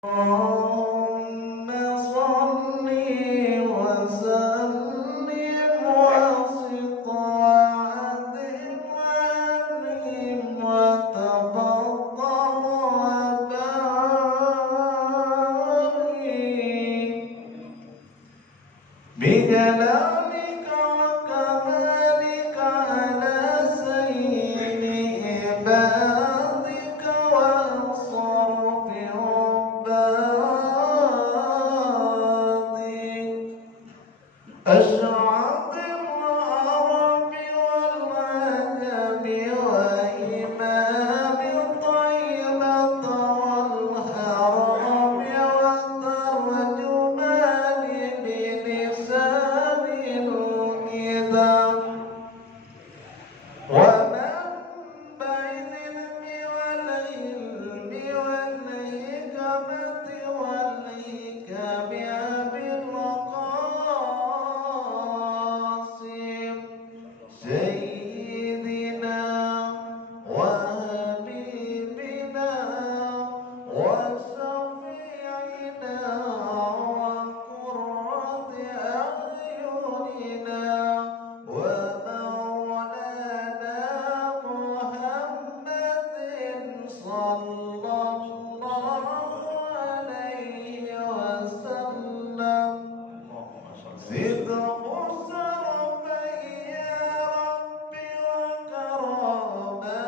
اللهم صل وسلم وزد وعدل وأنعم وتفضل وبارك بجلالك وكمالك على سيد عبادك وأصرف عبادك أشعث العرب والعجم وإمام طيبة والهرم وترجمان بلسان الكتاب ومنبع العلم والعلم والحكمة والحكم أبي القاسم سيدنا وحبيبنا وشفيعنا وقرة أعيننا ومولانا محمد صلى الله عليه وسلم صدق الشرفا يا ربي وكرما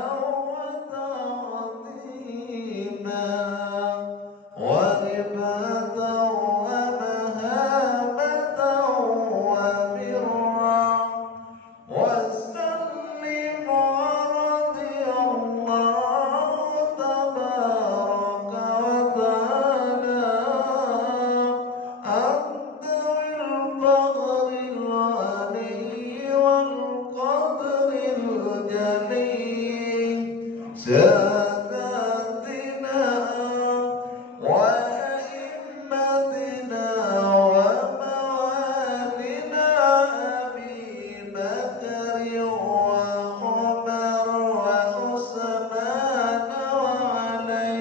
وتقديما ورفعة ومهابة وبرا وسلم ورضي الله تبارك وتعالى عن ذوي الفضل العلي والقدر الجليل ساداتنا وأئمتنا وموالنا أبي بكر وعمر وعثمان وعلي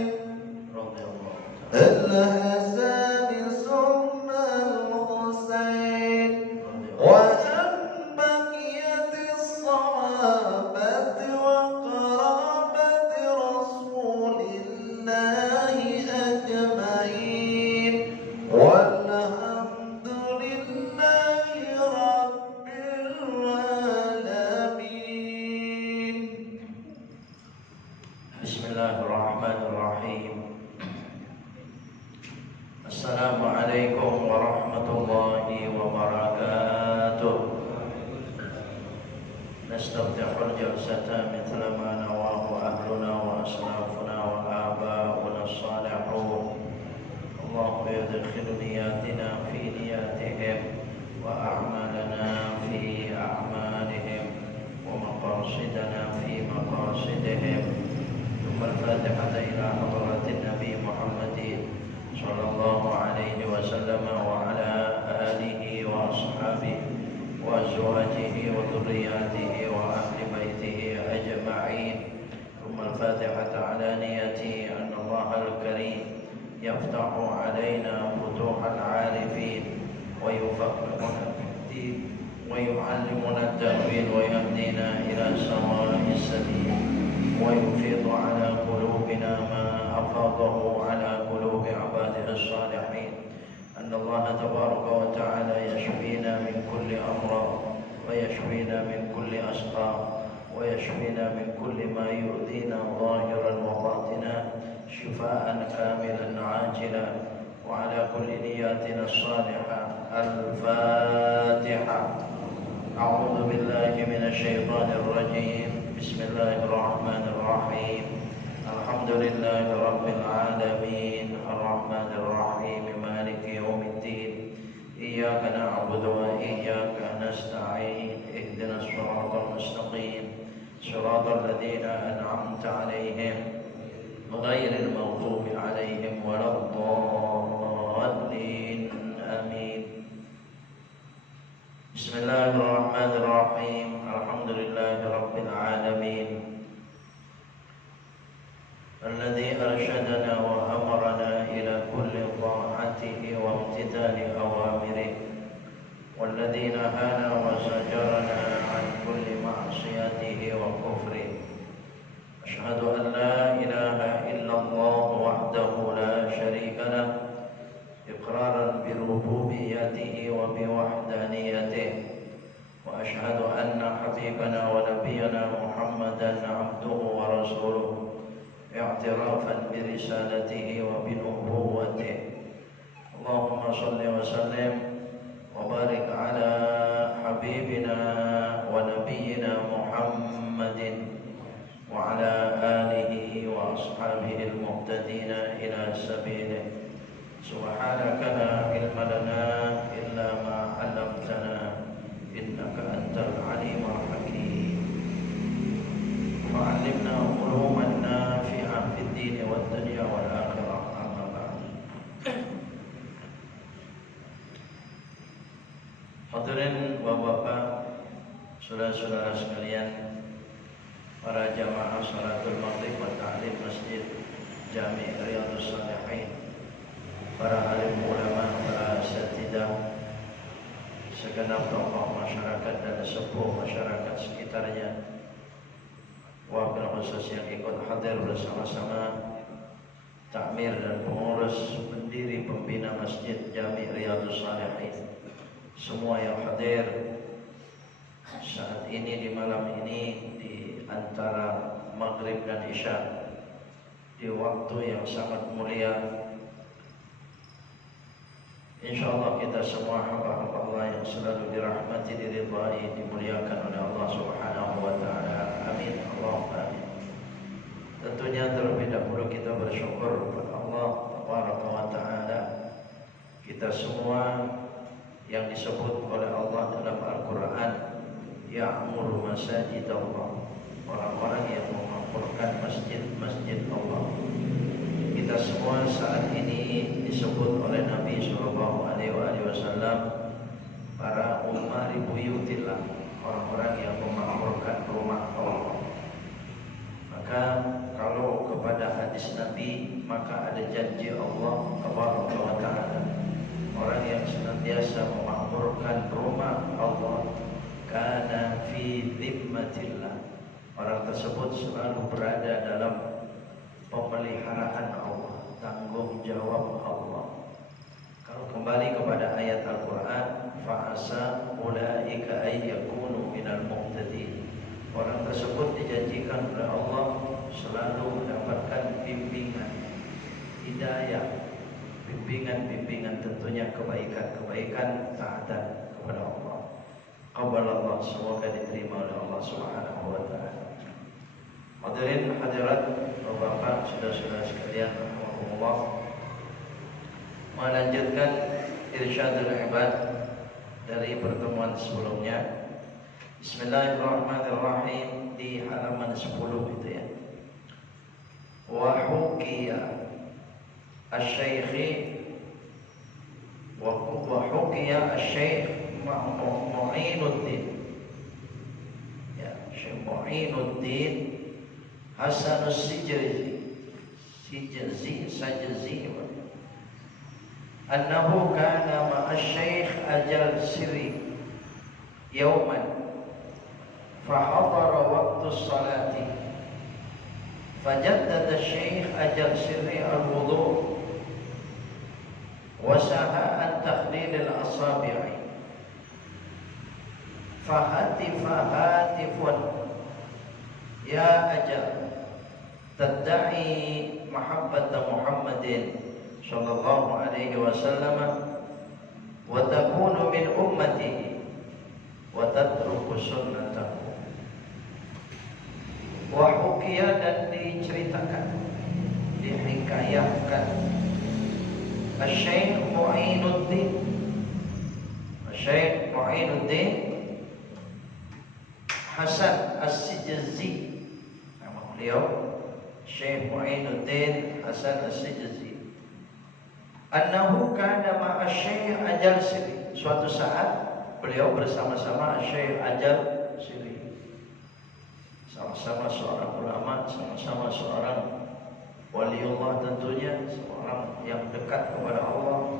الحسن ثم الحسين وعن بقية الصحابة وقرابة رسول الله أجمعين والحمد لله رب العالمين. بسم الله الرحمن الرحيم. السلام عليكم ورحمة الله وبركاته. نستفتح الجلسة مثل ما نواه أهلنا وأسلافنا وآباؤنا الصالحون. اللهم يدخل نياتنا في نياتهم وأعمالنا في أعمالهم ومقاصدنا في مقاصدهم. ثم الفاتحة إلى حضرة النبي محمد صلى الله عليه وسلم وعلى آله وأصحابه وأزواجه وذرياته وأهل بيته أجمعين. ثم الفاتحة على نيتي أن الله الكريم يفتح علينا فتوح العارفين ويفقهنا في الدين ويعلمنا التأويل ويهدينا إلى سواء السبيل ويفيض على قلوبنا ما أفاضه على قلوب عباده الصالحين. أن الله تبارك وتعالى يشفينا من كل أمراض ويشفينا من كل أسقام ويشفينا من كل ما يؤذينا ظاهرا وباطنا شفاء كاملا عاجلا وعلى كل نياتنا الصالحة. الفاتحة. أعوذ بالله من الشيطان الرجيم. بسم الله الرحمن الرحيم. الحمد لله رب العالمين الرحمن الرحيم مالك يوم الدين. إياك نعبد وإياك نستعين. اهدنا الصراط المستقيم صراط الذين أنعمت عليهم غير المغضوب عليهم ولا الضالين. آمين. بسم الله الرحمن الرحيم. الحمد لله رب العالمين الذي أرشدنا وأمرنا إلى كل وأشهد أن حبيبنا ونبينا محمدا عبده ورسوله اعترافا برسالته وبنبوته. اللهم صل وسلم وبارك على حبيبنا ونبينا محمد وعلى آله وأصحابه المهتدين إلى سبيله. سبحانك لا علم لنا إلا ما علمتنا إنك أنت العليم الحكيم. فعلمنا علوما نافعة في الدين والدنيا والآخرة. أما بعد. Hadirin bapak-bapak, saudara-saudara sekalian, para jamaah salatul maghrib wa ta'lim Masjid Jami' Riyadhus Shalihin, para alim ulama, para asatidzah, segenap tokoh masyarakat dan sepuh masyarakat sekitarnya, wabil khusus yang ikut hadir bersama-sama takmir dan pengurus pendiri pembina Masjid Jami' Riyadhus Shalihin, semua yang hadir saat ini di malam ini di antara maghrib dan isya, di waktu yang sangat mulia. Insyaallah kita semua hamba-hamba Allah yang selalu dirahmati, diridhai, dimuliakan oleh Allah Subhanahu wa taala. Amin. Allahumma amin. Tentunya terlebih dahulu kita bersyukur kepada Allah Tabaraka wa taala. Kita semua yang disebut oleh Allah dalam Al-Quran, ya'muru masajid Allah, orang-orang yang memakmurkan masjid-masjid Allah. Kita semua saat ini disebut oleh Nabi SAW para umari buyutillah, orang-orang yang memakmurkan rumah Allah. Maka kalau kepada hadis Nabi, maka ada janji Allah Tabaraka wa ta'ala, orang yang senantiasa memakmurkan rumah Allah, kana fi dhimmatillah, orang tersebut selalu berada dalam pemeliharaan Allah, tanggung jawab Allah. Kalau kembali kepada ayat Al-Quran, fa'asa ulaika ayyakunu minal muhtadin, orang tersebut dijanjikan oleh Allah selalu mendapatkan bimbingan, hidayah, bimbingan tentunya kebaikan, taatan kepada Allah. Qabalallah, semoga diterima oleh Allah Subhanahu wa taala. Hadirin hadirat, bapak, saudara-saudara sekalian, rahimakumullah. Melanjutkan irsyadul ibad dari pertemuan sebelumnya. Bismillahirrahmanirrahim, di halaman 10 itu ya. Wa huqiya asy-syaikh wa huqiya asy-syaikh Mu'inuddin, ya, Syekh Mu'inuddin Hasanus Sajzi annahu kana ma'a Syekh ajal sirri yawman fahadara waqtu salati fajaddada Syekh ajal sirri al-wudu wa saha an takhlil al-asabi'i fahatifa hatifun ya ajal tadda'i mahabbata Muhammadin sallallahu alaihi wasallam wa takunu min ummatihi wa tatruku sunnatahu. Wa hukiya, dan diceritakan, dihikayahkan, Syekh Mu'inuddin Hasan As-Sijzi, nama beliau Syekh Mu'inuddin Hasan As-Sijzi, annahu kana ma'a Syekh ajal sirri, suatu saat beliau bersama-sama Syekh ajal sirri, sama-sama seorang ulama, sama-sama seorang waliullah, tentunya seorang yang dekat kepada Allah.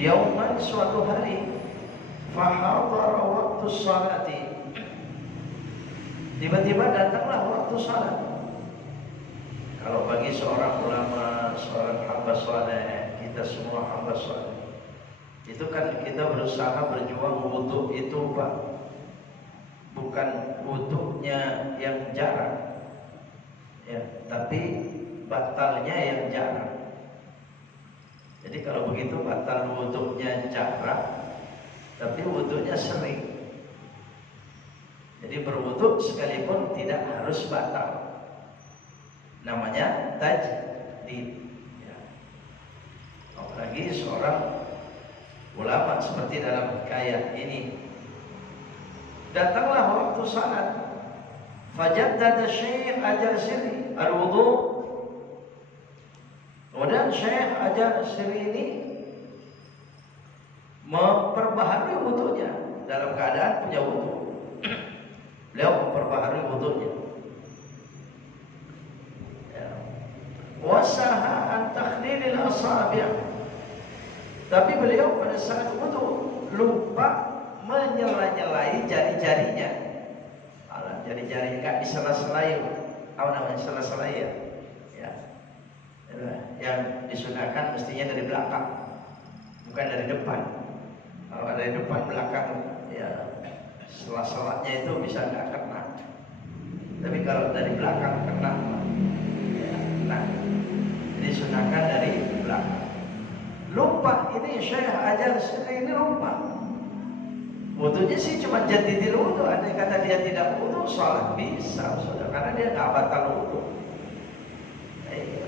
Yauman, suatu hari, fahadara waktu salati, tiba-tiba datanglah waktu salat. Kalau bagi seorang ulama, seorang hamba saleh, kita semua hamba saleh, Itu kan kita berusaha berjuang wudhu itu Pak, bukan wudhunya yang jarang ya, tapi batalnya yang jarang. Jadi kalau begitu batal wudhunya jarang, tapi wudhunya sering. Jadi berwudhu sekalipun tidak harus batal, namanya tajdid ya. Apalagi seorang ulama seperti dalam hikayat ini, datanglah waktu salat, fajaddada Syekh Al-Jarsiri al-wudu. Kemudian Syekh Al-Jarsiri ini memperbaharui wudunya dalam keadaan punya wudu. Beliau memperbaharui wudunya. Wasaha an takhlilil asabi'. Tapi beliau pada saat wudu lupa menyela-nyelai jari-jarinya. Alah, jari-jari enggak disela-selai. Apa namanya sela-selai ya? Ya. Yang disunahkan mestinya dari belakang, bukan dari depan. Kalau dari depan belakang ya sela-selanya itu bisa enggak kena. Tapi kalau dari belakang kena. Ya, nah. Jadi sunahkan dari belakang. Lupa ini Syekh Al-Jarsiri ini lupa. Wudunya sih cuma jadidil wudu. Andai kata dia tidak wudu, sholat bisa sudah, karena dia nggak batal wudu.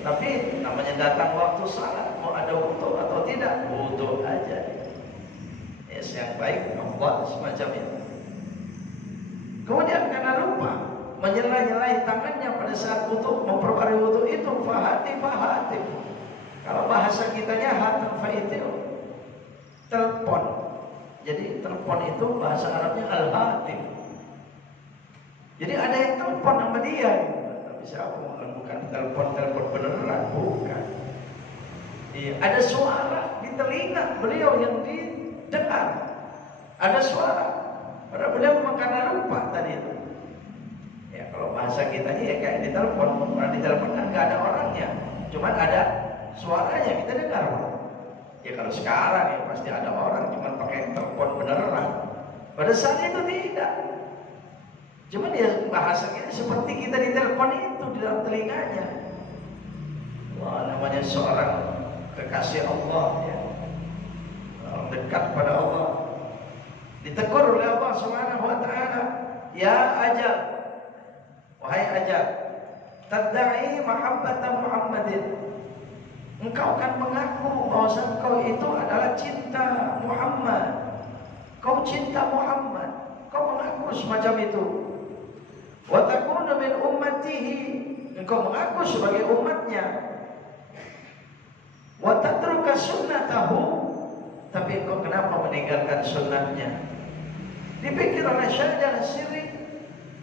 Tapi namanya datang waktu sholat, mau ada wudu atau tidak, wudu aja. Yang baik membuat semacam itu. Kemudian karena lupa menyela-nyelai tangannya pada saat wudu, memperbarui wudu itu, fahati. Kalau bahasa kitanya hatan faitil, telepon. Jadi telepon itu bahasa Arabnya al-hatif. Jadi ada yang telepon sama dia. Tapi siapa? Bukan telepon beneran, bukan. Iya, ada suara di telinga beliau yang didengar. Ada suara. Padahal beliau karena lupa tadi itu. Ya kalau bahasa kita ya kayak di telepon. Kalau di telepon kan nggak ada orangnya, cuman ada suaranya kita dengar. Ya kalau sekarang ya pasti ada orang cuma pakai telepon beneran. Pada saat itu tidak. Cuman ya bahasanya seperti kita di telepon itu di dalam telinganya. Wah, namanya seorang kekasih Allah ya, orang dekat pada Allah, ditegur oleh Allah Subhanahu wa taala, ya ajal, wahai ajal, tadda'i mahabbata Muhammadin. Engkau kan mengaku bahwa engkau itu adalah cinta Muhammad. Kau cinta Muhammad. Kau mengaku semacam itu. Wa takunu min ummatihi. Engkau mengaku sebagai umatnya. Wa tatruka sunnatahu. Tapi engkau kenapa meninggalkan sunnahnya? Dipikir oleh Syekh Al-Jarsiri,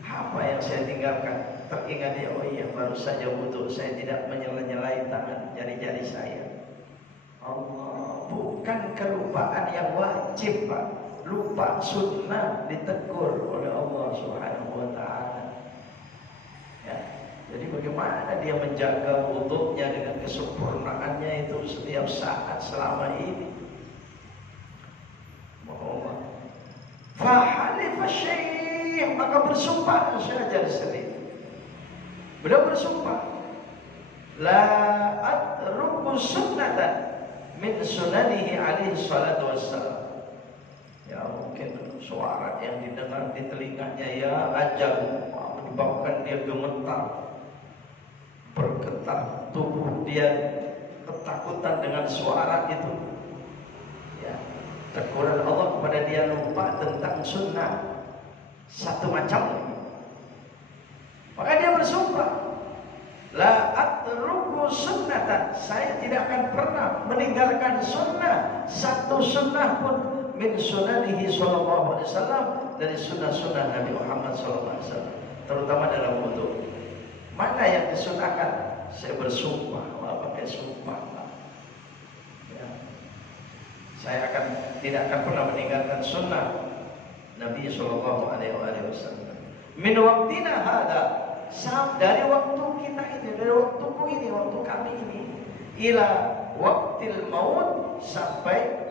apa yang saya tinggalkan? Teringat dia, oh iya baru saja wudu saya tidak menyela-nyelai tangan jari-jari saya. Allah, bukan kelupaan yang wajib Pak. Lupa sunnah ditegur oleh Allah Subhanahu wa taala. Ya, jadi bagaimana dia menjaga wudunya dengan kesempurnaannya itu setiap saat selama ini. Allah. Fahalifa syekh, maka bersumpah Syekh Al-Jarsiri. Beliau bersumpah, la atruku sunnatan min sunanihi alaihi salatu wassalam. Ya mungkin suara yang didengar di telinganya ya ajal, menyebabkan dia gemetar, bergetar tubuh dia, ketakutan dengan suara itu. Ya, teguran Allah kepada dia lupa tentang sunnah satu macam. Maka dia bersumpah, la atruku sunnatan, saya tidak akan pernah meninggalkan sunnah satu sunnah pun min sunanihi sallallahu alaihi wasallam, dari sunnah-sunnah Nabi Muhammad sallallahu alaihi wasallam, terutama dalam wudu. Mana yang disunahkan? Saya bersumpah, pakai sumpah. Ya. Saya tidak akan pernah meninggalkan sunnah Nabi sallallahu alaihi wasallam. Min waqtina hada, dari waktu kita ini, dari waktuku ini, waktu kami ini, ila waqtil maut, sampai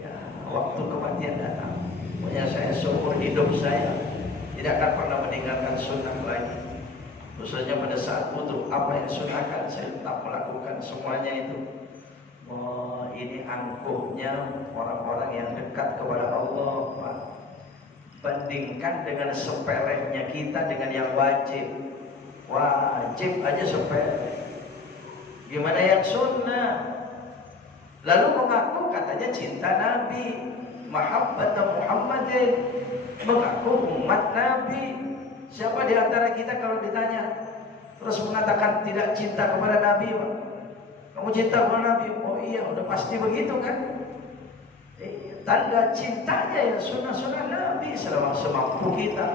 Ya, waktu kematian datang. Pokoknya saya seumur hidup saya tidak akan pernah meninggalkan sunnah lagi. Khususnya pada saat wudu, apa yang sunahkan saya tetap melakukan semuanya itu. Oh, ini angkuhnya orang-orang yang dekat kepada Allah, Pak. Bandingkan dengan sepelehnya kita dengan yang wajib. Wajib aja sepele. Gimana yang sunnah? Lalu mengaku katanya cinta Nabi, mahabbata Muhammadin, mengaku umat Nabi. Siapa di antara kita kalau ditanya terus mengatakan tidak cinta kepada Nabi, Pak? Kamu cinta kepada Nabi? Oh iya, udah pasti begitu kan? Tanda cintanya ya sunnah-sunnah Nabi selama semampu kita.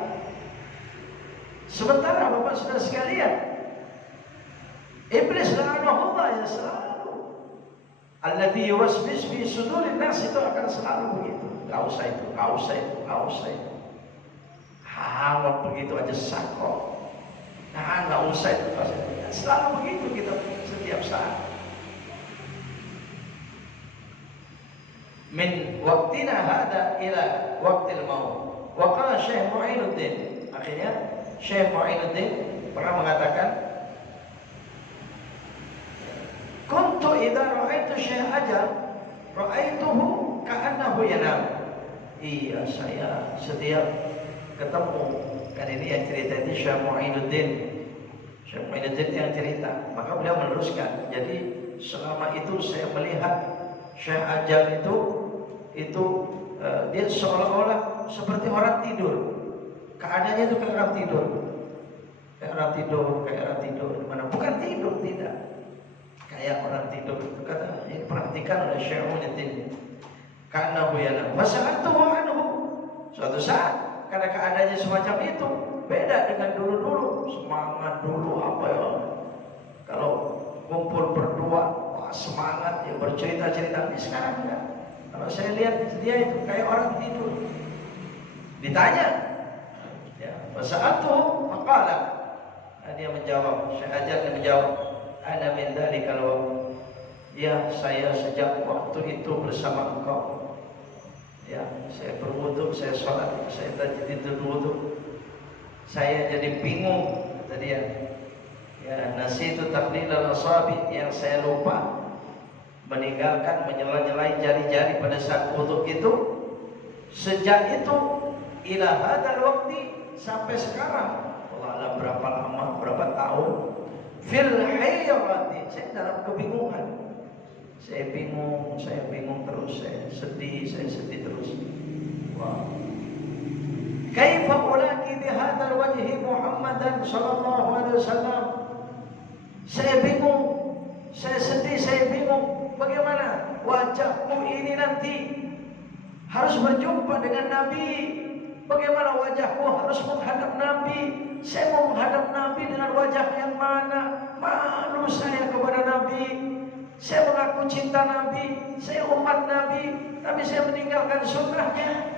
Sementara Bapak Saudara sekalian, iblis la'anahullah ya selalu alladzi yuwaswis fi sudurin nas, itu akan selalu begitu. Enggak usah itu, enggak usah itu, enggak usah itu. Kalau begitu aja sakok. Nah, enggak usah itu. Selalu begitu kita setiap saat. Min waktina hada ila waktil maut. Wa qala Syekh Mu'inuddin. Akhirnya Syekh Mu'inuddin pernah mengatakan, kuntu idza ra'aitu Syekh Ajal ra'aituhu ka'annahu yanam. Iya, saya setiap ketemu, kan ini yang cerita itu Syekh Mu'inuddin. Syekh Mu'inuddin yang cerita, maka beliau meneruskan. Jadi selama itu saya melihat Syekh Ajal itu dia seolah-olah seperti orang tidur. Keadaannya itu kayak orang tidur. Kayak orang tidur. Mana bukan tidur, tidak. Kayak orang tidur. Itu kata, ini perhatikan oleh Syekh Mu'inuddin. Karena buyana wasa'atuhu anhu. Suatu saat karena keadaannya semacam itu, beda dengan dulu-dulu. Semangat dulu apa ya? Kalau kumpul berdua, wah semangat ya, bercerita-cerita. Sekarang enggak. Kalau saya lihat dia itu kayak orang tidur. Ditanya, ya, wasa'atuhu maqala. Dia menjawab, Syekh Ajal dia menjawab, ana min dzalikal waqt. Ya, saya sejak waktu itu bersama engkau. Ya, saya berwudu, saya sholat, saya tajdid wudu. Saya jadi bingung, kata dia. Ya, nasitu taqlilal asabi, yang saya lupa meninggalkan menyela-nyelai jari-jari pada saat wudu itu. Sejak itu ila hadzal waqti, sampai sekarang, Allah berapa lama, berapa tahun, fil hayrati, saya dalam kebingungan. Saya bingung terus, saya sedih terus. Wah. Kaifa ulaqi bi hadzal wajhi Muhammadan sallallahu alaihi wasallam? Saya bingung, saya sedih, saya bingung. Bagaimana wajahmu ini nanti harus berjumpa dengan Nabi? Bagaimana wajahmu harus menghadap Nabi? Saya mau menghadap Nabi dengan wajah yang mana? Malu saya kepada Nabi. Saya mengaku cinta Nabi, saya umat Nabi, tapi saya meninggalkan sunnahnya.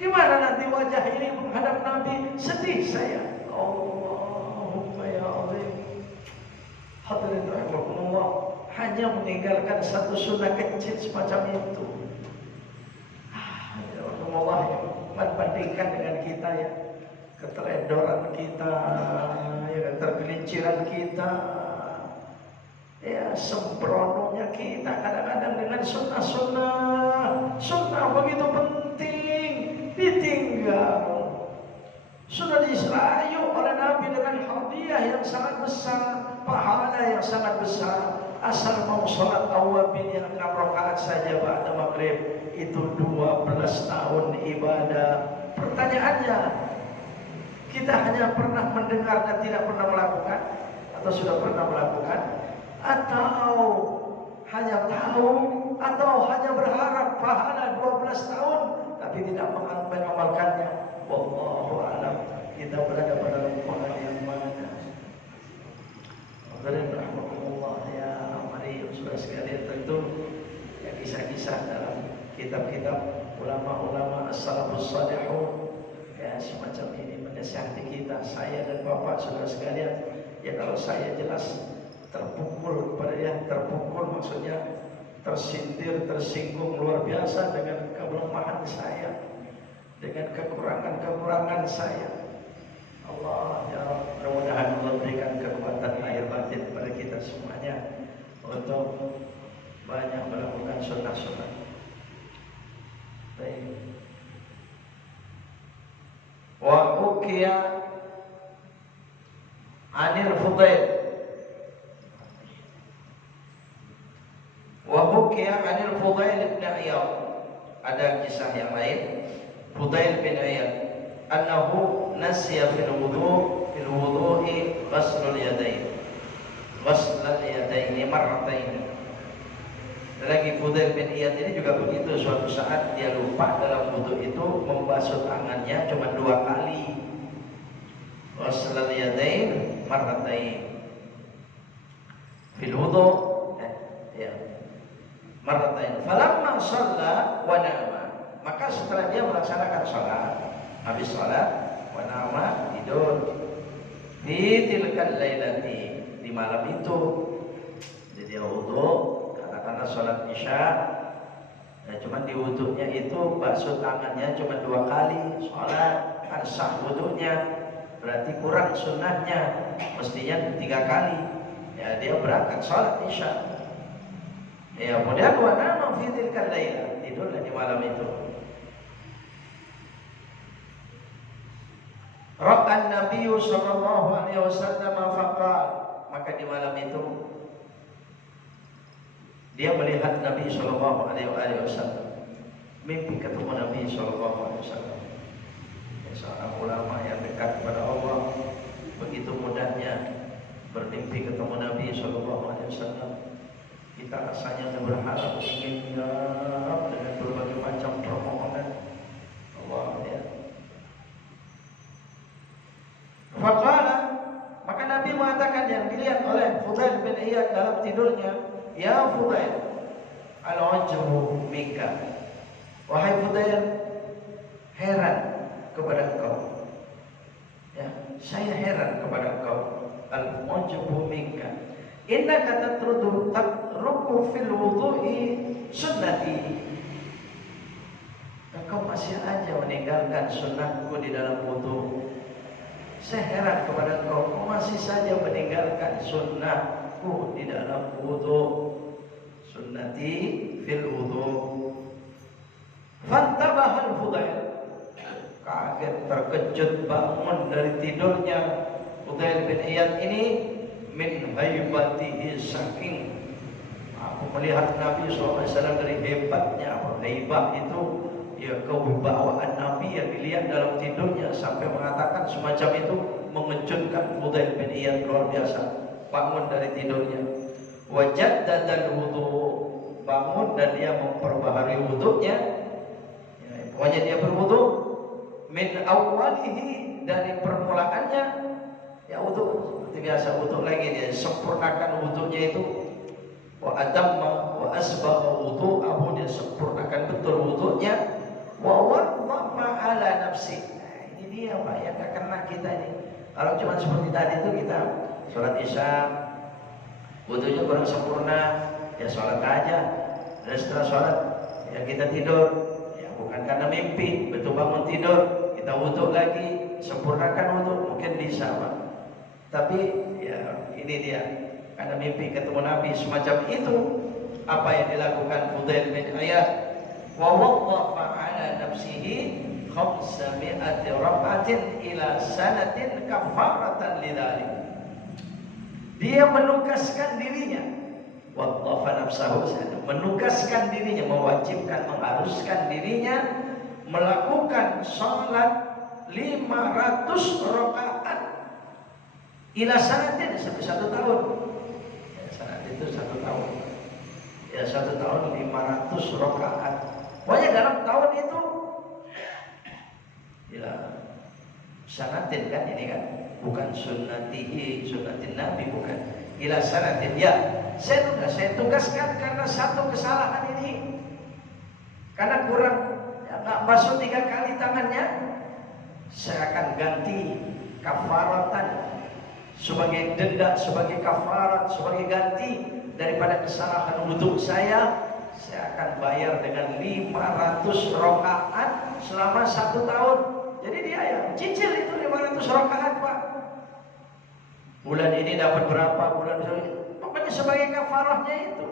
Gimana nanti wajah ini menghadap Nabi? Sedih saya. Allahumma ya Allah. Hadirin rahimakumullah, hanya meninggalkan satu sunnah kecil semacam itu. Rahimakumullah, ya, bandingkan dengan kita ya, keteledoran kita, ya, ketergelinciran kita. Ya, sembrononya kita kadang-kadang dengan sunnah begitu penting ditinggal. Sudah diserayu oleh Nabi dengan hadiah yang sangat besar, pahala yang sangat besar. Asal mau sholat awabin yang 6 rakaat saja pada maghrib, itu 12 tahun ibadah. Pertanyaannya, kita hanya pernah mendengar dan tidak pernah melakukan, atau sudah pernah melakukan, atau hanya tahu, atau hanya berharap pahala 12 tahun tapi tidak mengamalkannya. Wallahu a'lam. Kita berada pada lingkungan yang mana? Rahmatullah ya, mari saudara sekalian, tentu ya, kisah-kisah dalam kitab-kitab ulama-ulama as-salafus salihun ya semacam ini menasihati kita, saya dan Bapak saudara sekalian. Ya, kalau saya jelas terpukul kepada dia, terpukul maksudnya tersindir, tersinggung luar biasa dengan kelemahan saya, dengan kekurangan-kekurangan saya. Allah ya Rabb, mudah-mudahan Allah berikan kekuatan lahir batin kepada kita semuanya untuk banyak melakukan sunnah-sunnah. Baik. Wa ukiya anil Fudail, wa ukiya anil Fudail bin Iyad. Ada kisah yang lain, Fudail bin Iyad, annahu nasiya fil wudu'i ghaslul yadayn, ghaslul yadayn marratain. Lagi Fudail bin Iyad ini juga begitu, suatu saat dia lupa dalam wudu itu membasuh tangannya cuma 2 kali. Ghaslul yadayn marratain. Fil wudu ya. Marratain. Falamma shalla wa nama. Maka setelah dia melaksanakan salat, habis salat wa nama, tidur. Di tilkal lailati, di malam itu. Jadi dia wudu karena sholat isya, ya cuma di wudunya itu basuh tangannya cuma 2 kali. Sholat kan sah wudunya, berarti kurang sunnahnya, mestinya 3 kali. Ya dia berangkat sholat isya. Ya kemudian wa nama fi tilkal laila, tidurlah di malam itu. Ra'an Nabi sallallahu alaihi wasallam faqala, maka di malam itu dia melihat Nabi Shallallahu Alaihi Wasallam, mimpi ketemu Nabi Shallallahu Alaihi Wasallam. Seorang ulama yang dekat kepada Allah, begitu mudahnya bermimpi ketemu Nabi Shallallahu Alaihi Wasallam. Kita rasanya berharap ingin dengan berbagai macam permohonan Allah ya. Faqala, maka Nabi mengatakan yang dilihat oleh Fudail bin Iyad dalam tidurnya, ya Fudail, al-'ajabu minka. Wahai Fudail, heran kepada engkau. Ya, saya heran kepada engkau. Al-'ajabu minka. Innaka tatruku fil wudu'i sunnati. Engkau masih aja meninggalkan sunnahku di dalam wudu. Saya heran kepada engkau, kau masih saja meninggalkan sunnahku di dalam wudu. Sunnati fil wudu. Fantabahal Fudail, kaget terkejut bangun dari tidurnya Fudail bin Iyad ini, min haibatihi, saking aku melihat Nabi SAW dari hebatnya. Hebat itu ya kewibawaan Nabi yang dilihat dalam tidurnya, sampai mengatakan semacam itu mengejutkan Fudail bin Iyad luar biasa. Bangun dari tidurnya, wajaddadal wudu, bangun dan dia memperbaharui wudunya. Ya, pokoknya dia berwudu min awwalihi, dari permulaannya ya wudu seperti biasa wudu lagi, dia sempurnakan wudunya itu. Wa atamma wa asbagha wudu'ahu, dia sempurnakan betul wudunya. Wa wadhafa ala nafsi. Nah, ini dia Pak yang gak kena kita ini. Kalau cuma seperti tadi itu kita sholat isya wudunya kurang sempurna, ya sholat aja. Dan setelah sholat ya kita tidur, ya bukan karena mimpi, betul bangun tidur kita wudu lagi, sempurnakan wudu, mungkin bisa Pak. Tapi ya ini dia, karena mimpi ketemu Nabi semacam itu. Apa yang dilakukan Fudail bin Iyad? Wa wadhafa ala nafsihi 500 rak'atin ila sanatin kafaratan lidzalik. Dia menugaskan dirinya, wadhafa nafsahu, menugaskan dirinya, mewajibkan, mengharuskan dirinya melakukan salat 500 rakaat ila sanatin, satu tahun. Ya, sanat itu 1 tahun. Ya 1 tahun 500 rakaat. Pokoknya dalam tahun itu ya sanatin kan ini kan, bukan sunnatihi, sunnatin Nabi, bukan. Ila sanatin, ya saya tugaskan karena satu kesalahan ini, karena kurang ya, nggak basuh 3 kali tangannya, saya akan ganti kafaratan sebagai denda, sebagai kafarat, sebagai ganti daripada kesalahan wudu saya. saya akan bayar dengan 500 rakaat selama 1 tahun. Jadi dia ya cicil itu 500 rakaat Pak. Bulan ini dapat berapa, bulan ini. Pokoknya sebagai kafarahnya itu.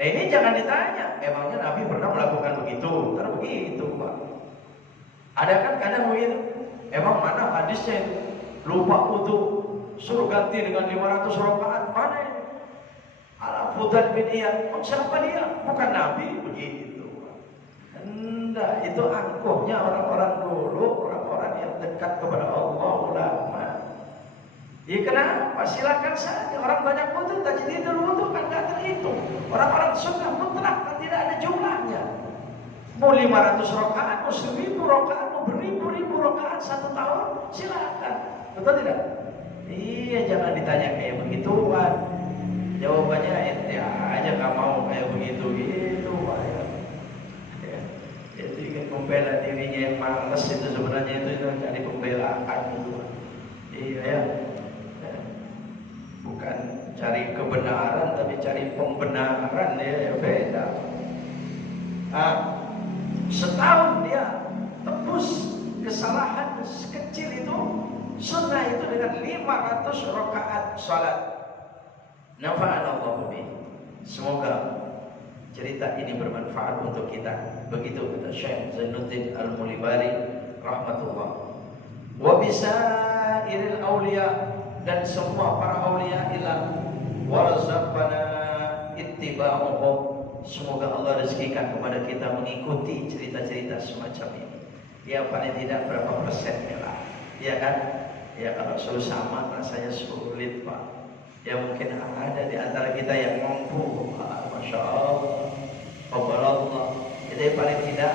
Ini jangan ditanya, emangnya Nabi pernah melakukan begitu? Karena begitu Pak. Ada kan kadang begitu. Emang mana hadisnya itu? Lupa wudu, suruh ganti dengan 500 rakaat. Mana ini? Ala Fudhal bin Iyad. Siapa dia? Bukan Nabi. Begitu Pak. Enggak, itu angkuhnya orang-orang dulu, orang-orang yang dekat kepada Allah, ulama. Ya kenapa? Silakan saja. Orang banyak wudu, tajdidul wudu kan nggak terhitung. Orang-orang sunnah mutlak kan tidak ada jumlahnya. Mau 500 rakaat, mau 1000 rakaat, mau beribu-ribu rakaat 1 tahun, silakan. Betul tidak? Iya, jangan ditanya kayak begituan. Jawabannya ente aja nggak mau kayak begitu gitu, Pak. Ya. Itu ingin membela dirinya yang malas itu sebenarnya itu cari pembelaan itu. Iya ya. Bukan cari kebenaran tapi cari pembenaran ya, beda. Setahun dia tebus kesalahan kecil itu, sunnah itu dengan 500 rakaat salat. Nafa'anallahu bih. Semoga cerita ini bermanfaat untuk kita. Begitu kata Syekh Zainuddin Al-Mulibari rahmatullah. Wa bisairil auliya, dan semua para aulia ilah warzaqana ittiba'uhum. Semoga Allah rezekikan kepada kita mengikuti cerita-cerita semacam ini. Ya paling tidak berapa persennya lah, ya kan? Ya kalau suruh sama rasanya sulit Pak. Ya mungkin ada di antara kita yang mampu, masya Allah, Allah. Jadi paling tidak,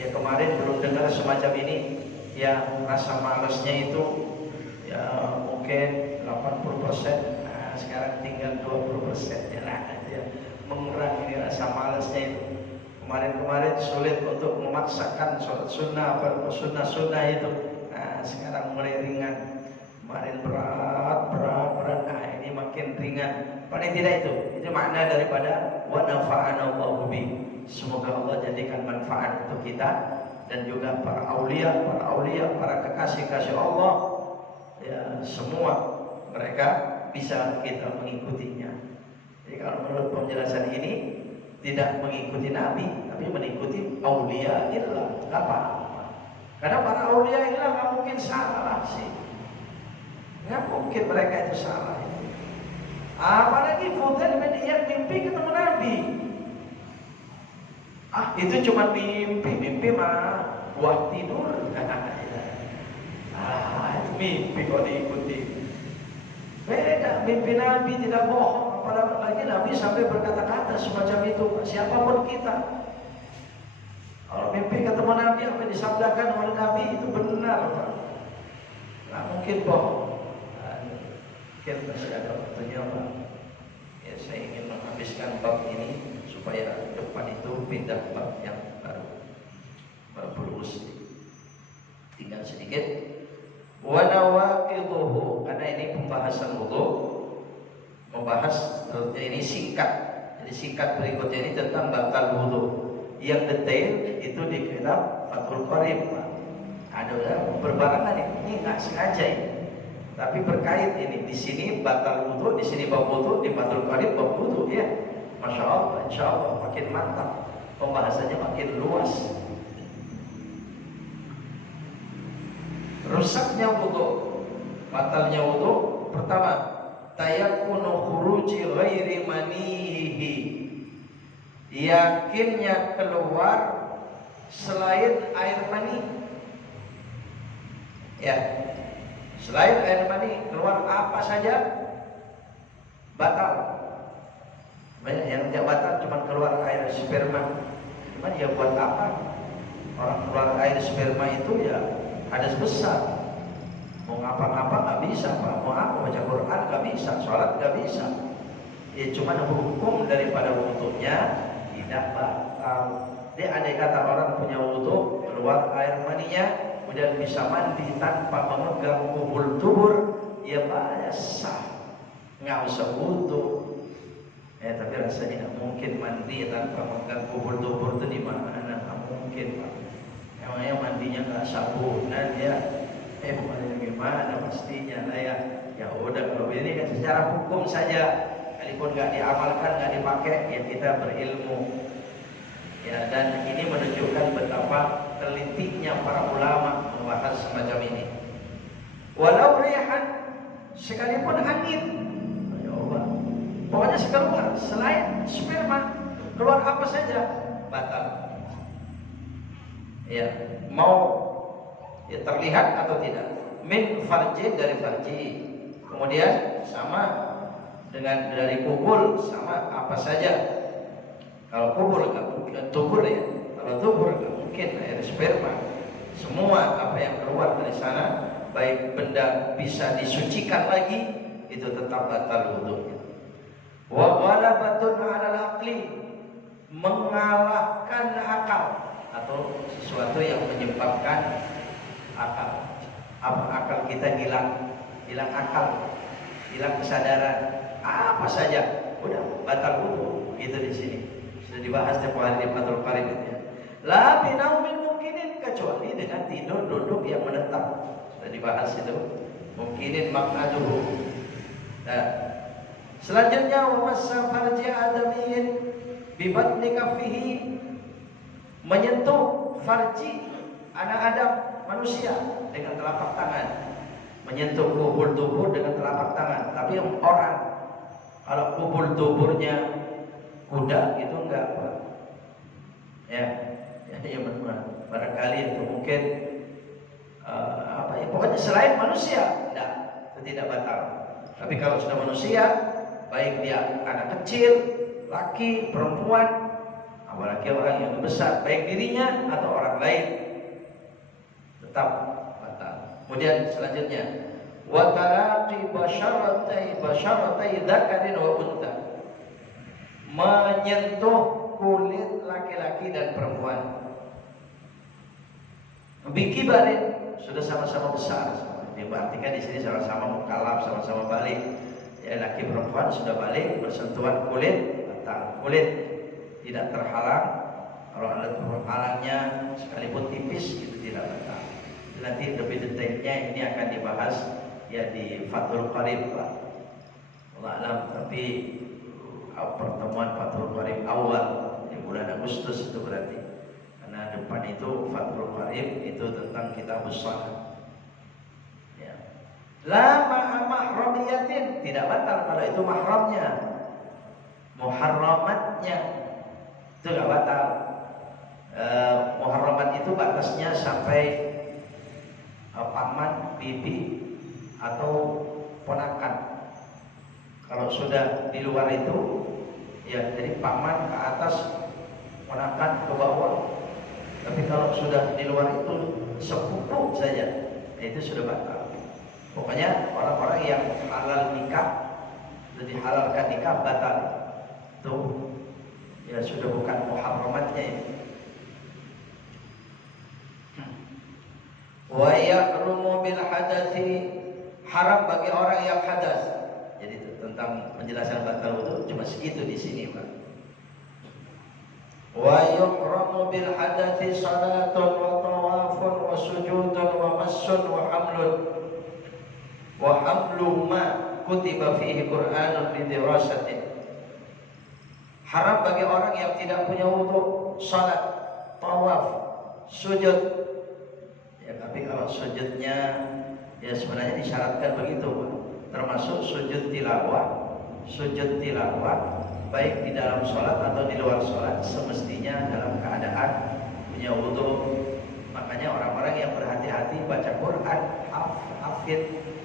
ya kemarin belum dengar semacam ini. Ya rasa malasnya itu, ya mungkin 80%. Nah, sekarang tinggal 20% ya lah. Ya, mengurangi rasa malasnya itu. Kemarin-kemarin sulit untuk memaksakan sholat sunnah, sunnah itu. Nah, sekarang mulai ringan. Kemarin berat. Nah, ini makin ringan. Paling tidak itu makna daripada wa nafa'ana Allahu bi. Semoga Allah jadikan manfaat untuk kita dan juga para aulia, para kekasih-kasih Allah. Ya, semua mereka bisa kita mengikutinya. Jadi kalau menurut penjelasan ini tidak mengikuti Nabi, tapi mengikuti aulia illah, nggak apa-apa. Karena para aulia illah nggak mungkin salah sih, nggak mungkin mereka itu salah. Apalagi Fudhal bin Iyad mimpi ketemu Nabi. Itu cuma mimpi mah buah tidur. Mimpi kok diikuti. Beda, mimpi Nabi tidak bohong. Apalagi Nabi sampai berkata-kata semacam itu. Siapapun kita, kalau mimpi ketemu Nabi apa yang disabdakan oleh Nabi itu benar, Pak. Nggak mungkin bohong. Mungkin masih ada waktunya, Pak. Ya, saya ingin menghabiskan bab ini supaya depan itu pindah bab yang baru. Berlurus. Tinggal sedikit. Wa nawaqiduhu, karena ini pembahasan wudu, membahas ini singkat. Jadi singkat berikutnya ini tentang batal wudu. Yang detail itu di kitab Fathul Qarib. Ada berbarengan ini nggak sengaja ini. Tapi berkait ini, di sini batal wudu, di sini bab wudu, di Fathul Qarib bab wudu ya. Masya Allah, insya Allah makin mantap, pembahasannya makin luas. Rusaknya wudu, batalnya wudu, pertama, tayakkunu khuruji ghairi manihi, yakinnya keluar selain air mani. Ya, selain air mani keluar apa saja batal. Banyak yang tidak batal cuma keluar air sperma. Cuman ya buat apa? Orang keluar air sperma itu ya hadas besar. Mau ngapa-ngapa nggak bisa, Pak. Mau apa, baca Quran nggak bisa, sholat nggak bisa. Ya cuma hukum daripada wudunya tidak batal. Jadi andai kata orang punya wudu, keluar air maninya, kemudian bisa mandi tanpa memegang kubul tubur, ya sah, nggak usah wudu. Tapi rasanya nggak mungkin mandi tanpa makan kubur dubur itu di mana? Nggak mungkin Pak. Emangnya mandinya nggak sabunan ya? Gimana pastinya lah ya. Ya udah, kalau ini kan secara hukum saja, sekalipun nggak diamalkan, nggak dipakai, ya kita berilmu. Ya, dan ini menunjukkan betapa telitinya para ulama membahas semacam ini. Walau rihan, sekalipun angin, ya Allah, pokoknya keluar selain sperma, keluar apa saja batal. Ya, mau ya terlihat atau tidak, min farji, dari farji, kemudian sama dengan dari kubul, sama apa saja. Kalau kubul nggak mungkin, tubur ya. Kalau tubur nggak mungkin air sperma. Semua apa yang keluar dari sana, baik benda bisa disucikan lagi, itu tetap batal wudunya. Wa ghalabatun 'alal aqli, mengalahkan akal atau sesuatu yang menyebabkan akal. Apa akal kita hilang akal, hilang kesadaran, apa saja, udah batal wudu. Gitu di sini. Sudah dibahas tiap hari di Fathul Qarib ya. La binaumin mungkinin, kecuali dengan tidur duduk yang menetap. Sudah dibahas itu. Mungkinin maknaduhu. Nah, selanjutnya wa massa farji adamiyin bi batni kaffihi, menyentuh farji anak Adam manusia dengan telapak tangan. Menyentuh kubur tubuh dengan telapak tangan. Tapi orang, kalau kubur tuburnya kuda itu enggak Pak. Ya benar. Barangkali itu mungkin pokoknya selain manusia tidak batal. Tapi kalau sudah manusia, baik dia anak kecil, laki, perempuan, apalagi orang yang besar, baik dirinya atau orang lain, tetap batal. Kemudian selanjutnya, wa talaqi basyaratai dzakarin wa untha, menyentuh kulit laki-laki dan perempuan. Bikibarin, sudah sama-sama besar. Diartikan di sini sama-sama mukallaf, sama-sama balik. Ya, laki perempuan sudah balik, bersentuhan kulit, batal. Kulit tidak terhalang. Kalau ada terhalangnya sekalipun tipis, itu tidak batal. Nanti lebih detailnya ini akan dibahas ya di Fathul Qarib Pak. Allah alam, tapi pertemuan Fathul Qarib awal di bulan Agustus itu berarti, karena depan itu Fathul Qarib itu tentang kitabus shalah. Ya. La mahramiyatin, tidak batal kalau itu mahramnya. Muharramatnya itu tidak batal. Muharramat itu batasnya sampai paman, bibi atau ponakan. Kalau sudah di luar itu, ya jadi paman ke atas, ponakan ke bawah. Tapi kalau sudah di luar itu sepupu saja, itu sudah batal. Pokoknya orang-orang yang halal nikah, sudah dihalalkan nikah, batal. Itu ya sudah bukan muharramatnya ini. Wa yahrumu bil hadathi, haram bagi orang yang hadas. Jadi tentang penjelasan batal wudu cuma segitu di sini Pak. Wa yuhramu bil hadathi salatun wa tawafun wa sujudun wa massun wa hamlun wa hamlu ma kutiba fihi Qur'anun li dirasatin. Haram bagi orang yang tidak punya wudu, salat, tawaf, sujud. Ya, tapi kalau sujudnya ya sebenarnya disyaratkan begitu, termasuk sujud tilawah. Sujud tilawah baik di dalam sholat atau di luar sholat semestinya dalam keadaan punya wudu. Makanya orang-orang yang berhati-hati baca Quran,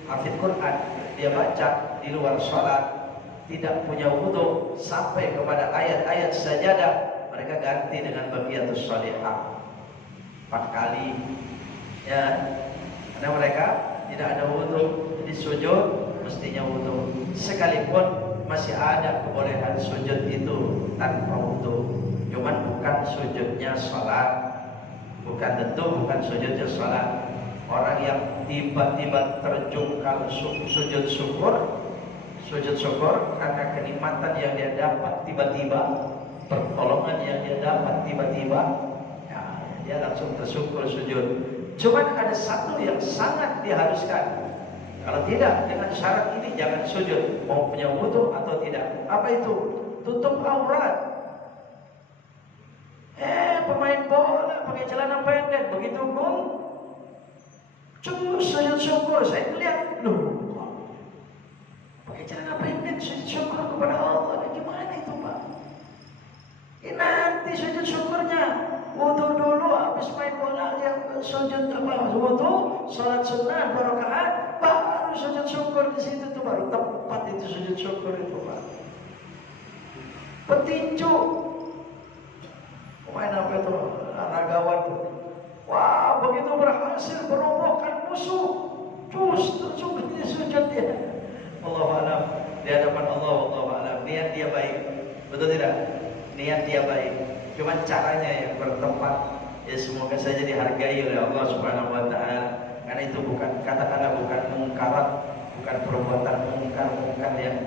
hafid Quran, dia baca di luar sholat tidak punya wudu sampai kepada ayat-ayat sajadah, mereka ganti dengan baqiyatus sholihah 4 kali. Ya, karena mereka tidak ada wudu, jadi sujud mestinya wudu. Sekalipun masih ada kebolehan sujud itu tanpa wudu, cuman bukan sujudnya sholat, bukan sujudnya sholat. Orang yang tiba-tiba terjungkal sujud syukur, Sujud syukur karena kenikmatan yang dia dapat tiba-tiba, pertolongan yang dia dapat tiba-tiba, ya, dia langsung bersyukur sujud. Cuman ada satu yang sangat diharuskan. Kalau tidak, dengan syarat ini jangan sujud. Mau punya wudu atau tidak. Apa itu? Tutup aurat. Pemain bola pakai celana pendek, begitu gol, cuma sujud syukur. Saya melihat, loh, pakai celana pendek sujud syukur kepada Allah. Gimana itu, Pak? Nanti sujud syukurnya wudu dulu, habis main bola yang sujud apa? Wudu, sholat sunnah, rakaat, baru sujud syukur di situ tuh baru tepat itu sujud syukur itu, Pak. Petinju, pemain apa itu? Ragawan. Wah, begitu berhasil merobohkan musuh, sujud dia. Allahu a'lam. Di hadapan Allah, Allahu a'lam. Niat dia baik, betul tidak? Niat dia baik. Cuman caranya yang bertempat. Ya semoga saja dihargai oleh Allah Subhanahu wa taala. Karena itu bukan, katakanlah bukan mungkarat, bukan perbuatan mungkar yang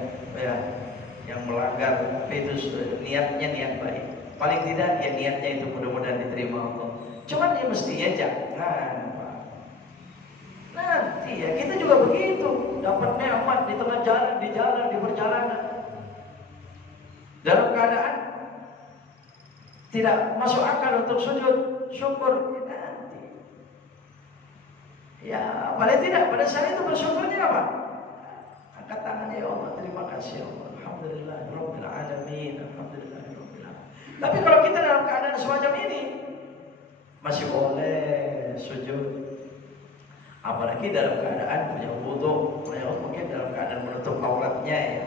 melanggar, tapi itu niatnya niat baik. Paling tidak ya niatnya itu mudah-mudahan diterima Allah. Cuman ya mestinya jangan, Pak. Nanti ya kita juga begitu, dapat nikmat di tengah jalan, di perjalanan, dalam keadaan tidak masuk akal untuk sujud syukur, ya nanti. Ya paling tidak pada saat itu bersyukurnya apa? Angkat tangannya, ya Allah, terima kasih ya Allah, alhamdulillahirabbil alamin, alhamdulillahirabbil alamin. Tapi kalau kita dalam keadaan semacam ini masih boleh sujud, apalagi dalam keadaan punya wudu, mungkin dalam keadaan menutup auratnya ya.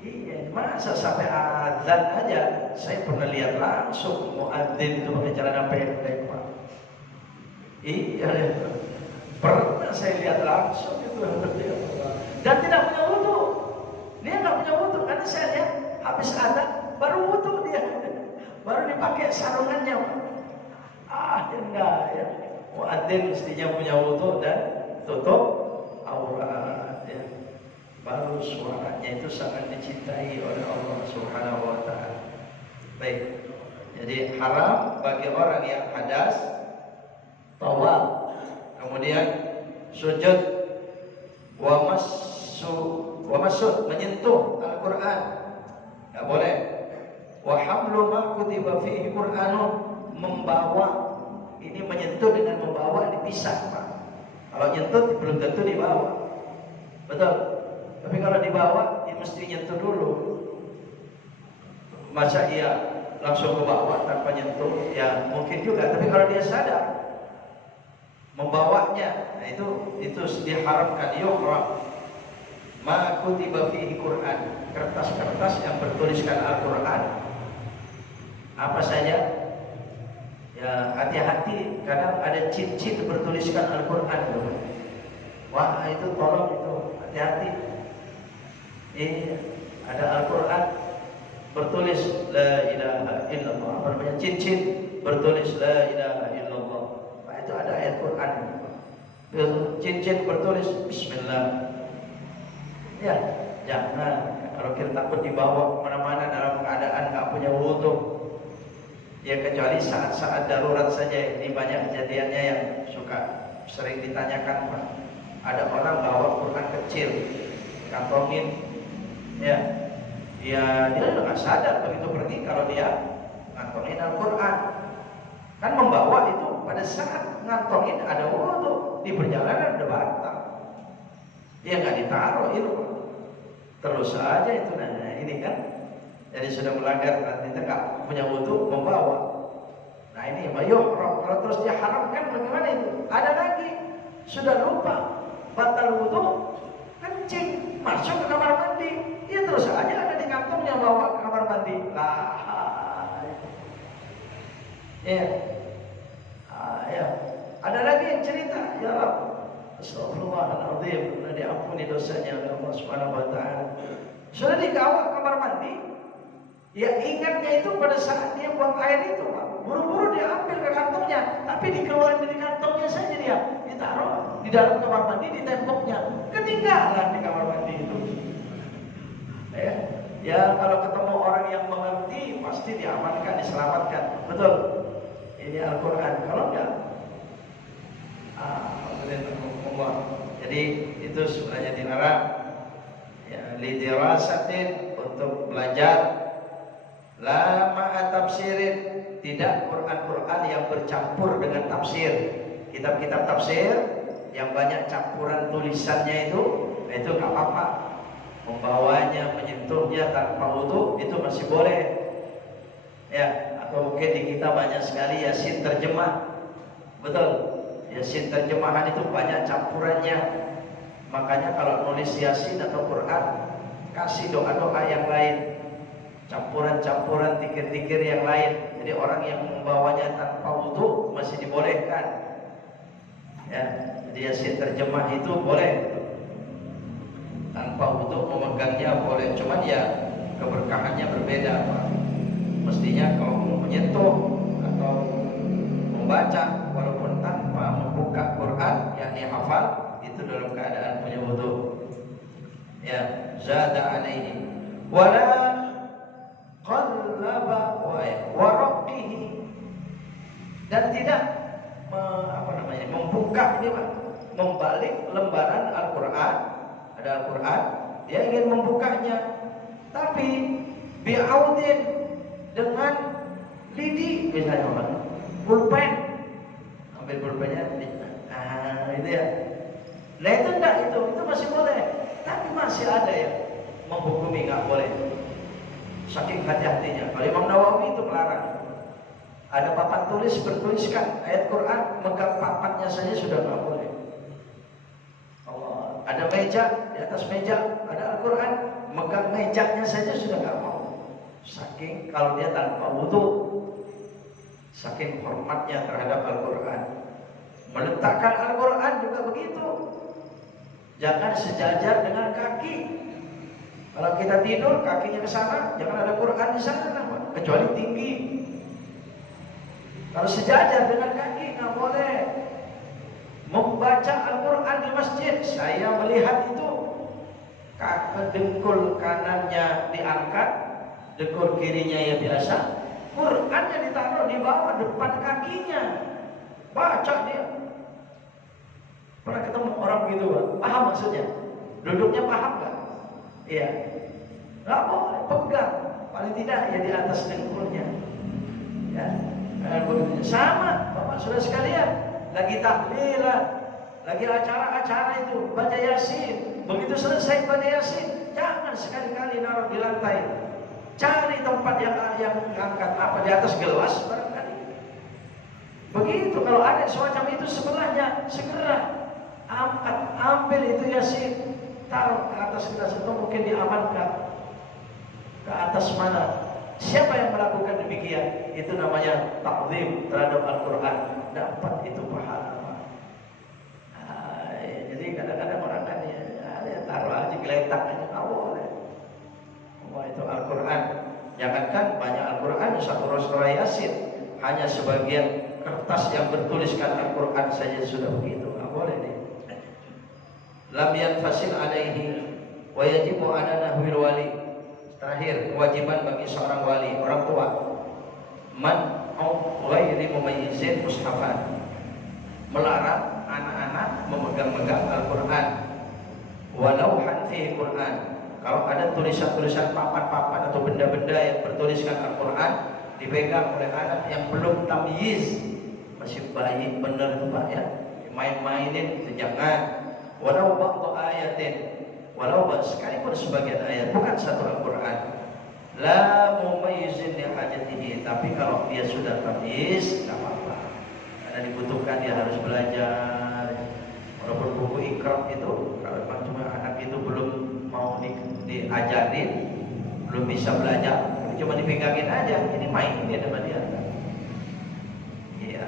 Iya, masa sampai azan aja saya pernah lihat langsung muadzin itu pakai celana pendek, Pak. Iya, pernah saya lihat langsung itu. Dan tidak punya wudu. Dia nggak punya wudu karena saya lihat habis azan baru wudu dia, baru dipakai sarungannya. Enggak ya. Muadzin mestinya punya wudu dan tutup aurat ya. Baru suaranya itu sangat dicintai oleh Allah Subhanahu wa taala. Baik. Jadi haram bagi orang yang hadas tawaf, kemudian sujud wa masud menyentuh Al-Qur'an. Enggak boleh. Wa hamlu ma kutiba fihi Qur'anun, membawa, ini menyentuh dengan membawa dipisah, Pak. Kalau nyentuh belum tentu dibawa. Betul. Tapi kalau dibawa, dia mesti nyentuh dulu. Masa ia langsung ke bawah tanpa nyentuh? Ya mungkin juga. Tapi kalau dia sadar membawanya, nah itu diharamkan. Yuhram ma kutiba fihi Qur'an, kertas-kertas yang bertuliskan Al-Quran apa saja. Ya hati-hati, kadang ada cheat bertuliskan Al-Quran. Wah itu tolong itu, hati-hati. Ada Al-Quran bertulis la ilaha illallah, apa namanya, cincin bertulis la ilaha illallah. Nah, itu ada ayat Quran. Cincin bertulis Bismillah. Ya, jangan. Kalau kita takut dibawa kemana-mana dalam keadaan nggak punya wudu, ya kecuali saat-saat darurat saja. Ini banyak kejadiannya yang suka sering ditanyakan, Pak. Ada orang bawa Quran kecil, kantongin. Ya, dia nggak sadar begitu pergi kalau dia ngantongin Al-Quran. Kan membawa itu pada saat ngantongin ada wudu, di perjalanan udah batal. Dia nggak ditaruh itu, terus saja itu. Nah ini kan, jadi sudah melanggar, nanti kita nggak punya wudu membawa. Nah ini mayuhram, kalau terus dia haramkan bagaimana itu? Ada lagi sudah lupa batal wudu, kencing masuk ke kamar mandi. Dia terus aja ada di kantongnya bawa ke kamar mandi. Ya. Ya. Ada lagi yang cerita, ya Astagfirullahaladzim, diampuni dosanya oleh Allah Subhanahu wa taala. Sudah dibawa ke kamar mandi. Ya ingatnya itu pada saat dia buang air itu, Pak. Buru-buru dia ambil ke kantongnya, tapi dikeluarin dari kantongnya saja dia ditaruh di dalam kamar mandi, di temboknya. Ketinggalan di kamar mandi itu. Ya kalau ketemu orang yang mengerti pasti diamankan, diselamatkan. Betul. Ini Al-Quran. Kalau enggak, alhamdulillah. Jadi itu sebenarnya dilarang. Ya, lidirasatin untuk belajar. La ma'a tafsirin, tidak Quran yang bercampur dengan tafsir. Kitab-kitab tafsir yang banyak campuran tulisannya itu nggak apa-apa. Membawanya, menyentuhnya tanpa wudu itu masih boleh. Ya, atau mungkin di kita banyak sekali Yasin terjemah. Betul. Yasin terjemahan itu banyak campurannya. Makanya kalau nulis Yasin atau Quran, kasih doa-doa yang lain, campuran-campuran zikir-zikir yang lain. Jadi orang yang membawanya tanpa wudu masih dibolehkan. Ya, jadi Yasin terjemah itu boleh. Tanpa wudu memegangnya boleh, cuman ya keberkahannya berbeda, Pak. Mestinya kalau mau menyentuh atau membaca walaupun tanpa membuka Quran, yakni hafal, itu dalam keadaan punya wudu. Ya, zada alaihi wala qallaba wa rabbihi, dan tidak membuka ini, Pak, membalik lembaran Al-Quran. Ada Al-Quran, dia ingin membukanya, tapi bi'audin, dengan lidi, misalnya Pak, pulpen, ambil pulpennya, itu ya. Nah itu enggak, itu masih boleh, tapi masih ada ya menghukumi nggak boleh. Saking hati-hatinya. Kalau Imam Nawawi itu melarang. Ada papan tulis bertuliskan ayat Quran, megang papannya saja sudah nggak boleh. Ada meja, di atas meja ada Al-Quran, megang mejanya saja sudah nggak mau. Saking kalau dia tanpa wudu, saking hormatnya terhadap Al-Quran. Meletakkan Al-Quran juga begitu. Jangan sejajar dengan kaki. Kalau kita tidur kakinya ke sana, jangan ada Quran di sana, kecuali tinggi. Kalau sejajar dengan kaki nggak boleh. Membaca Al-Quran di masjid, saya melihat itu dengkul kanannya diangkat, dengkul kirinya ya biasa, Qurannya ditaruh di bawah depan kakinya, baca dia. Pernah ketemu orang begitu, paham maksudnya? Duduknya paham nggak? Iya, nggak boleh pegang, paling tidak ya di atas dengkulnya. Ya, sama, Bapak Saudara sekalian. Lagi tahlilan, lagi acara-acara itu baca Yasin. Begitu selesai baca Yasin, jangan sekali-kali naruh di lantai. Cari tempat yang angkat, apa di atas gelas barangkali. Begitu kalau ada semacam itu sebelahnya, segera angkat, ambil itu Yasin, taruh ke atas gelas itu, mungkin diamankan ke atas mana. Siapa yang melakukan demikian? Itu namanya ta'zim terhadap Al-Quran. Dapat itu pahala. Jadi kadang-kadang orang kan ya taruh aja, geletak aja, nggak boleh. Wah, itu Al-Quran. Jangankan banyak Al-Quran, satu surah Yasin, hanya sebagian kertas yang bertuliskan Al-Quran saja sudah begitu, nggak boleh nih. Lam yanfasil alaihi wa yajibu ala nahwil wali. Terakhir, kewajiban bagi seorang wali, orang tua, man au ghairi mumayyizin mushafan, melarang anak-anak memegang-megang Al-Quran walau fihi Quran. Kalau ada tulisan-tulisan papan-papan atau benda-benda yang bertuliskan Al-Quran dipegang oleh anak yang belum tamyiz, masih bayi, benar itu Pak ya, main-mainin itu jangan. Walau ba'du ayatin, walau sekalipun sebagian ayat, bukan satu Al-Quran. La mumayyizin li hajatihi, tapi kalau dia sudah tamyiz enggak apa-apa. Karena dibutuhkan, dia harus belajar. Walaupun buku Iqra itu, kalau memang cuma anak itu belum mau diajarin, belum bisa belajar, cuma dipegangin aja, ini main dia sama dia. Iya,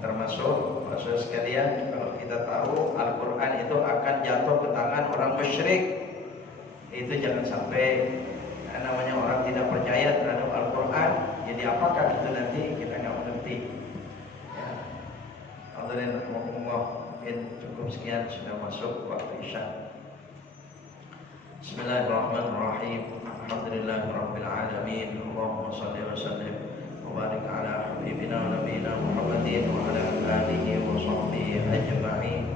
termasuk maksud sekalian, kalau kita tahu Al-Quran itu akan jatuh ke tangan orang musyrik, itu jangan sampai. Namanya orang tidak percaya terhadap Al-Quran, jadi apakah itu nanti kita nggak mengerti. Ya, alhamdulillah, mungkin cukup sekian, sudah masuk waktu Isya. Bismillahirrahmanirrahim. Walhamdulillahi rabbil alamin. Allahumma shalli wa sallim wa barik ala habibina wa nabiyina Muhammadin wa ala alihi wa sahbihi ajma'in.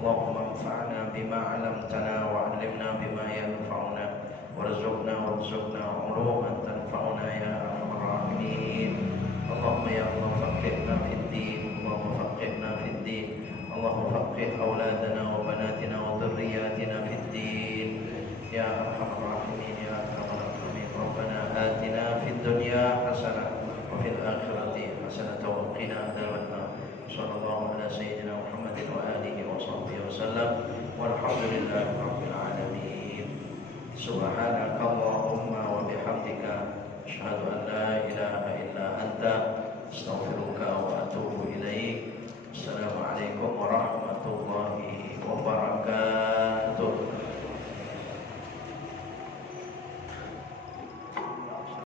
Allahumma anfa'na bima 'allamtana wa 'allimna bima yanfa'una warzuqna uluman tanfa'una ya arhamar rahimin. Allahumma ya Allah faqihna fid din, Allahumma faqihna fid din, Allahumma faqih auladana wa banatina wa dhurriyyatina fid din ya arhamar rahimin ya arhamar rahimin. Rabbana atina fid dunya hasanah wa fil akhirati hasanah wa qina adzabannar. Sallallahu ala sayyidina Muhammadin wa alihi wa sahbihi wasallam. Walhamdulillahi rabbil alamin. Subhanakallahumma wa bihamdika asyhadu an la ilaha illa anta astaghfiruka wa atubu ilaik. Assalamualaikum warahmatullahi